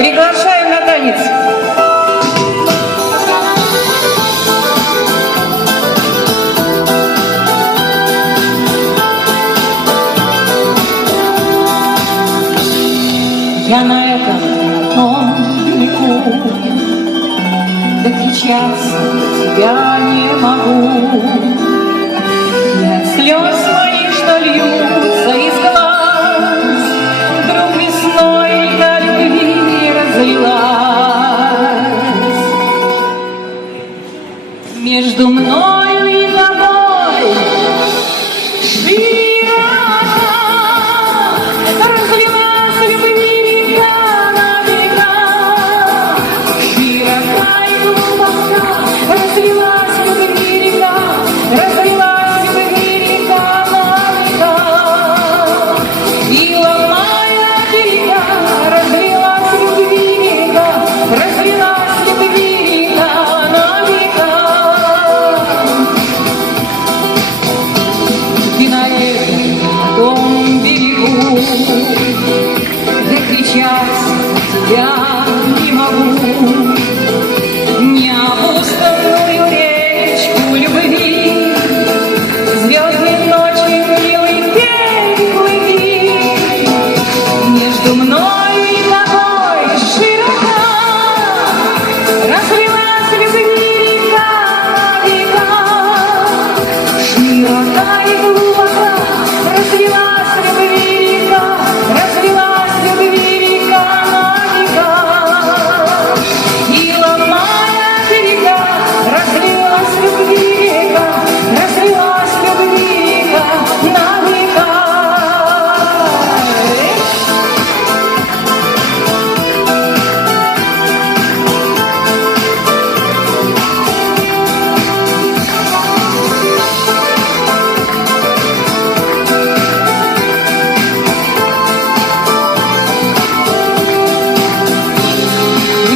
Приглашаем на танец. Я на этом родном берегу докричаться тебя не могу. Я слез моих, что льются из глаз, вдруг весной река любви разлилась между мною и тобой. Я не могу, не опустошную речку любви, звездной ночи милый берег плыви, между мною и тобой широка разлилась любви река, века, широка и глубока разлилась любви река, разлилась любви река.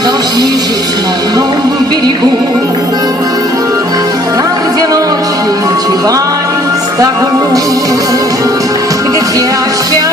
Должны жить на одном берегу, там, где ночью ночевали стогу, где счастье